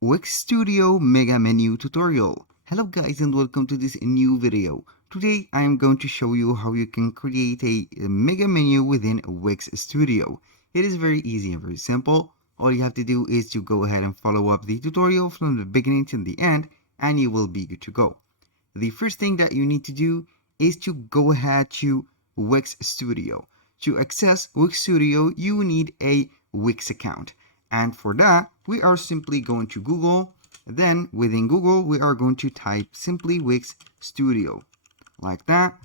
Wix Studio Mega Menu tutorial. Hello guys and welcome to this new video. Today I am going to show you how you can create a mega menu within Wix Studio. It is very easy and very simple. All you have to do is to go ahead and follow up the tutorial from the beginning to the end and you will be good to go. The first thing that you need to do is to go ahead to Wix Studio. To access Wix Studio, you need a Wix account. And for that, we are simply going to Google. Then within Google, we are going to type simply Wix Studio like that.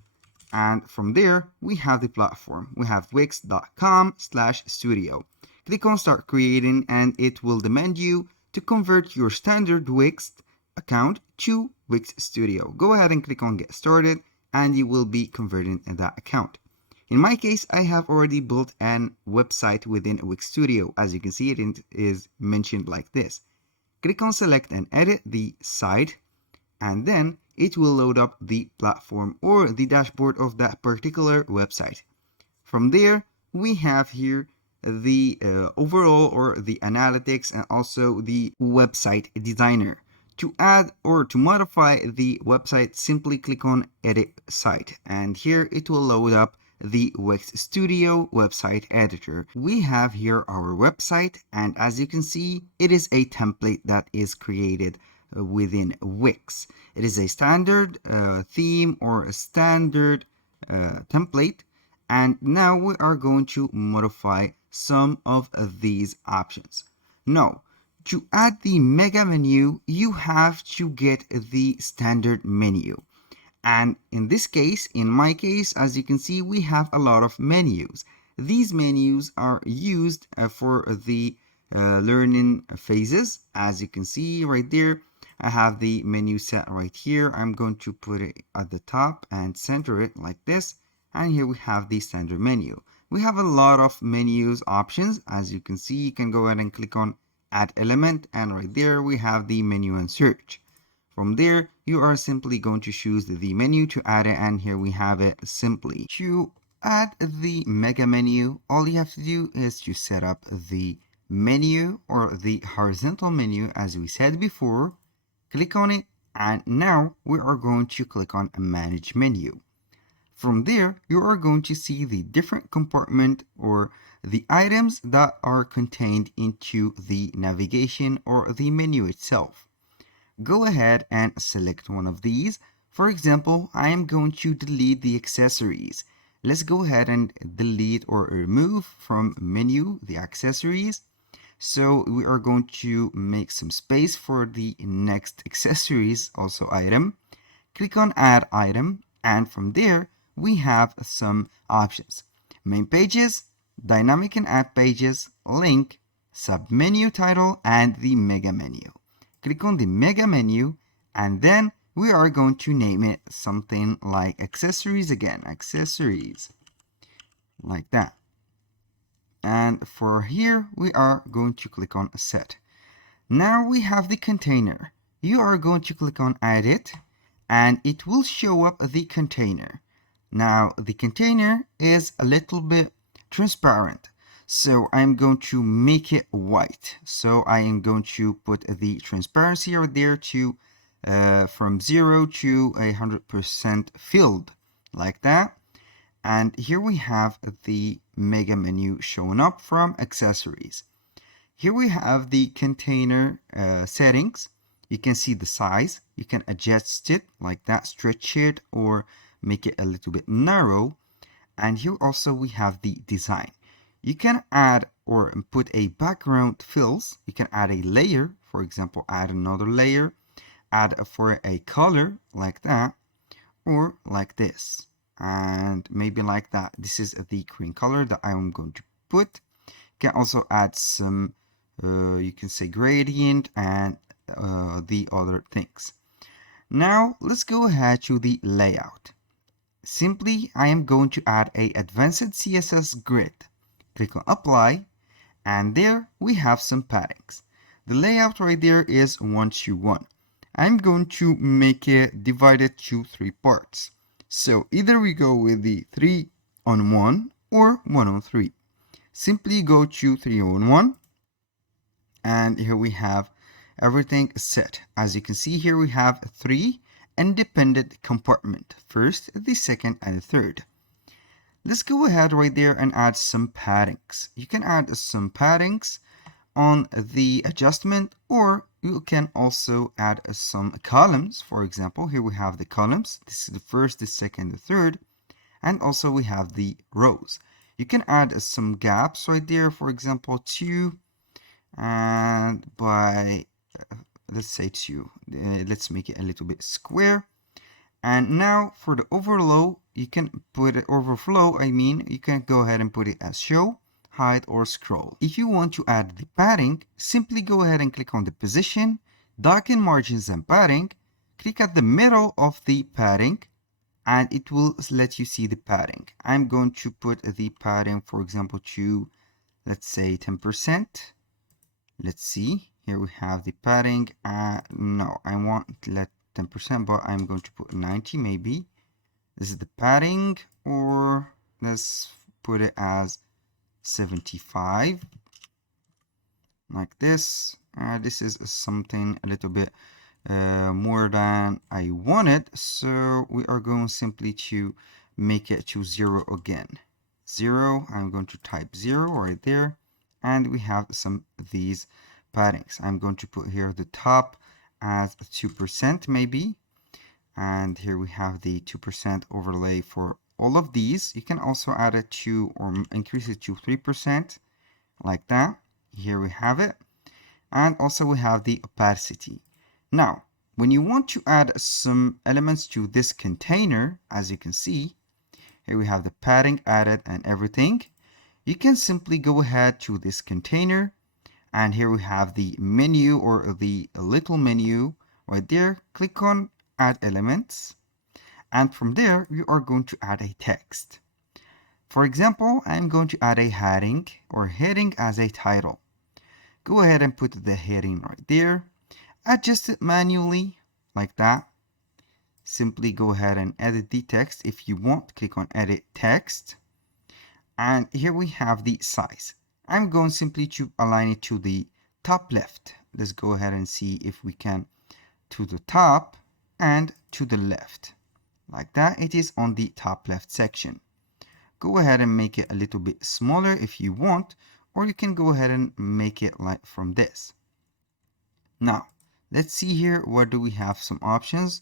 And from there, we have the platform. We have wix.com/studio. Click on Start Creating and it will demand you to convert your standard Wix account to Wix Studio. Go ahead and click on Get Started and you will be converting that account. In my case, I have already built an website within Wix Studio. As you can see, it is mentioned like this. Click on Select and Edit the site, and then it will load up the platform or the dashboard of that particular website. From there, we have here the overall or the analytics and also the website designer. To add or to modify the website, simply click on Edit Site, and here it will load up the Wix Studio website editor. We have here our website, and as you can see, it is a template that is created within Wix. It is a standard theme or a standard template, and now we are going to modify some of these options. Now, to add the mega menu, you have to get the standard menu. And in this case, in my case, as you can see, we have a lot of menus. These menus are used for the learning phases. As you can see right there, I have the menu set right here. I'm going to put it at the top and center it like this. And here we have the standard menu. We have a lot of menus options. As you can see, you can go ahead and click on Add Element. And right there, we have the menu and search. From there, you are simply going to choose the menu to add it, and here we have it simply. To add the mega menu, all you have to do is to set up the menu or the horizontal menu as we said before. Click on it, and now we are going to click on Manage Menu. From there, you are going to see the different compartment or the items that are contained into the navigation or the menu itself. Go ahead and select one of these. For example, I am going to delete the accessories. Let's go ahead and delete or remove from menu the accessories. So we are going to make some space for the next accessories, also item. Click on Add Item, and from there we have some options. Main pages, dynamic and add pages, link, submenu title, and the mega menu. Click on the mega menu, and then we are going to name it something like accessories again, accessories, like that. And for here, we are going to click on Set. Now we have the container. You are going to click on Edit, and it will show up the container. Now the container is a little bit transparent. So I'm going to make it white. So I am going to put the transparency right there to from 0 to 100% filled like that. And here we have the mega menu showing up from accessories. Here we have the container settings. You can see the size. You can adjust it like that, stretch it or make it a little bit narrow. And here also we have the design. You can add or put a background fills. You can add a layer, for example, add another layer, add for a color like that, or like this, and maybe like that. This is the green color that I am going to put. You can also add some, you can say gradient and the other things. Now let's go ahead to the layout. Simply, I am going to add a advanced CSS grid. Click on Apply, and there we have some paddings. The layout right there is 1:1. I'm going to make it divided to 3 parts. So either we go with the 3:1 or 1:3. Simply go to 3:1, and here we have everything is set. As you can see here, we have 3 independent compartments. First, the second, and the third. Let's go ahead right there and add some paddings. You can add some paddings on the adjustment, or you can also add some columns. For example, here we have the columns. This is the first, the second, the third, and also we have the rows. You can add some gaps right there, for example 2, and by let's say 2. Let's make it a little bit square. And now for the overflow, you can put it you can go ahead and put it as show, hide, or scroll. If you want to add the padding, simply go ahead and click on the position, darken margins and padding, click at the middle of the padding, and it will let you see the padding. I'm going to put the padding, for example, to, let's say 10%. Let's see, here we have the padding. No, I won't let 10%, but I'm going to put 90 maybe. This is the padding, or let's put it as 75, like this. This is something a little bit more than I wanted, so we are going simply to make it to 0 again. 0, I'm going to type 0 right there, and we have some of these paddings. I'm going to put here the top as 2% maybe, and here we have the 2% overlay for all of these. You can also add it to, or increase it to 3%, like that. Here we have it, and also we have the opacity. Now, when you want to add some elements to this container, as you can see, here we have the padding added and everything. You can simply go ahead to this container, and here we have the menu, or the little menu right there. Click on add elements, and from there you are going to add a text. For example, I'm going to add a heading, or heading as a title. Go ahead and put the heading right there. Adjust it manually like that. Simply go ahead and edit the text. If you want, click on edit text, and here we have the size. I'm going simply to align it to the top left. Let's go ahead and see if we can, to the top and to the left, like that. It is on the top left section. Go ahead and make it a little bit smaller if you want, or you can go ahead and make it like from this. Now let's see here, where do we have some options.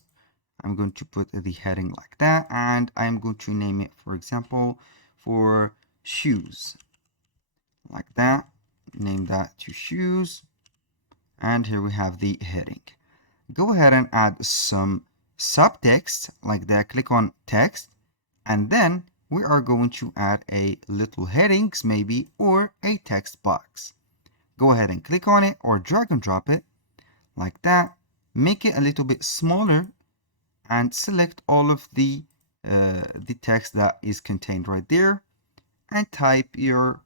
I'm going to put the heading like that, and I'm going to name it, for example, for shoes, like that. Name that to shoes, and here we have the heading. Go ahead and add some subtext like that. Click on text, and then we are going to add a little headings maybe, or a text box. Go ahead and click on it, or drag and drop it like that. Make it a little bit smaller, and select all of the text that is contained right there, and type your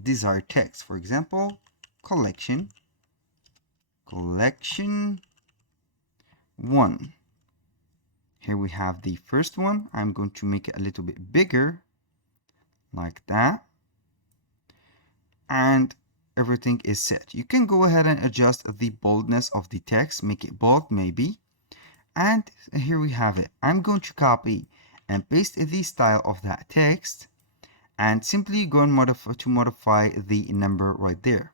desired text. For example, collection 1. Here we have the first one. I'm going to make it a little bit bigger, like that, and everything is set. You can go ahead and adjust the boldness of the text, make it bold maybe. And here we have it. I'm going to copy and paste the style of that text, and simply go and modify the number right there.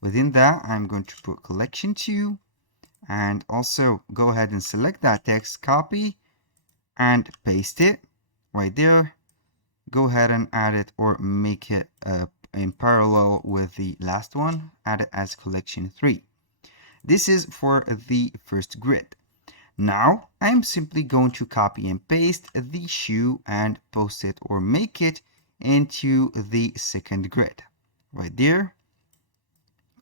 Within that, I'm going to put collection 2, and also go ahead and select that text, copy and paste it right there. Go ahead and add it, or make it in parallel with the last one. Add it as collection 3. This is for the first grid. Now I'm simply going to copy and paste the shoe and post it, or make it into the second grid right there.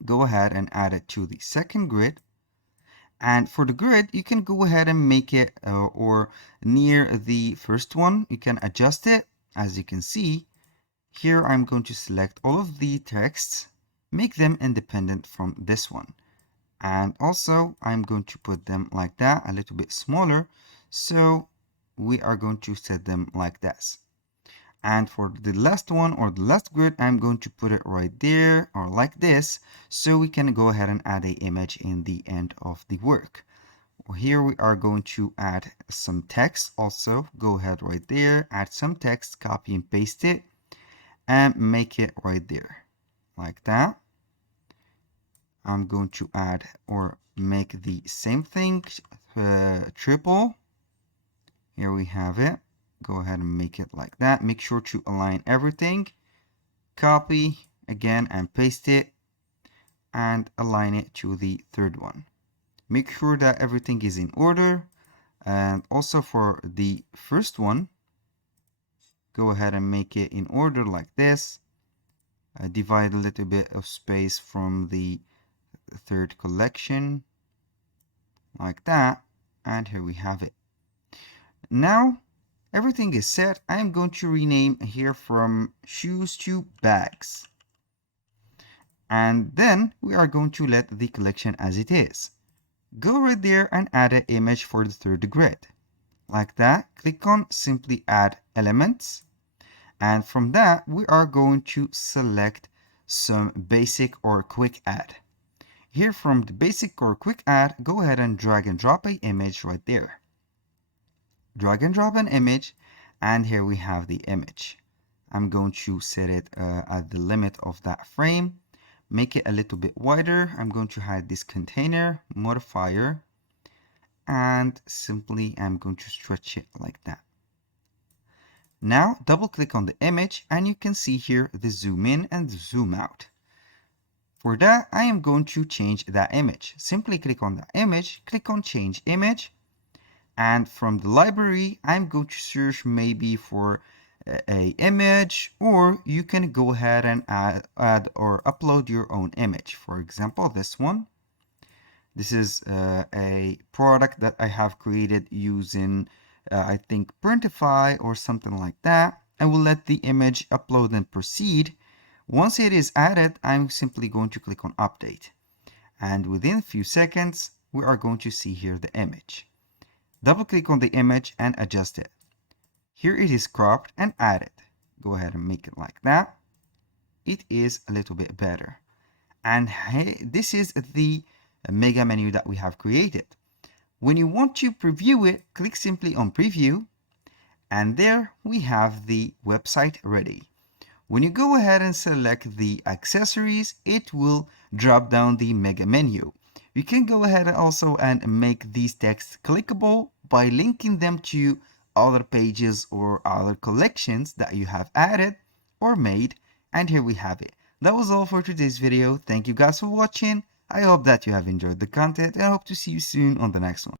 Go ahead and add it to the second grid. And for the grid, you can go ahead and make it or near the first one. You can adjust it. As you can see here, I'm going to select all of the texts, make them independent from this one. And also I'm going to put them like that, a little bit smaller. So we are going to set them like this. And for the last one or the last grid, I'm going to put it right there or like this, so we can go ahead and add an image in the end of the work. Here we are going to add some text also. Go ahead right there, add some text, copy and paste it, and make it right there like that. I'm going to add or make the same thing, triple. Here we have it. Go ahead and make it like that. Make sure to align everything. Copy again and paste it and align it to the third one. Make sure that everything is in order. And also for the first one, go ahead and make it in order like this. Divide a little bit of space from the third collection like that, and here we have it. Now everything is set. I am going to rename here from shoes to bags, and then we are going to let the collection as it is. Go right there and add an image for the third grid like that. Click on simply add elements, and from that we are going to select some basic or quick add. Here from the basic or quick add, go ahead and drag and drop an image right there. Drag and drop an image, and here we have the image. I'm going to set it at the limit of that frame. Make it a little bit wider. I'm going to hide this container modifier, and simply I'm going to stretch it like that. Now double click on the image, and you can see here the zoom in and the zoom out. For that, I am going to change that image. Simply click on that image, click on change image, and from the library, I'm going to search maybe for a image, or you can go ahead and add or upload your own image. For example, this one. This is a product that I have created using, I think, Printify or something like that. I will let the image upload and proceed. Once it is added, I'm simply going to click on update. And within a few seconds, we are going to see here the image. Double click on the image and adjust it. Here it is cropped and added. Go ahead and make it like that. It is a little bit better. And this is the mega menu that we have created. When you want to preview it, click simply on preview. And there we have the website ready. When you go ahead and select the accessories, it will drop down the mega menu. You can go ahead also and make these texts clickable by linking them to other pages or other collections that you have added or made. And here we have it. That was all for today's video. Thank you guys for watching. I hope that you have enjoyed the content, and I hope to see you soon on the next one.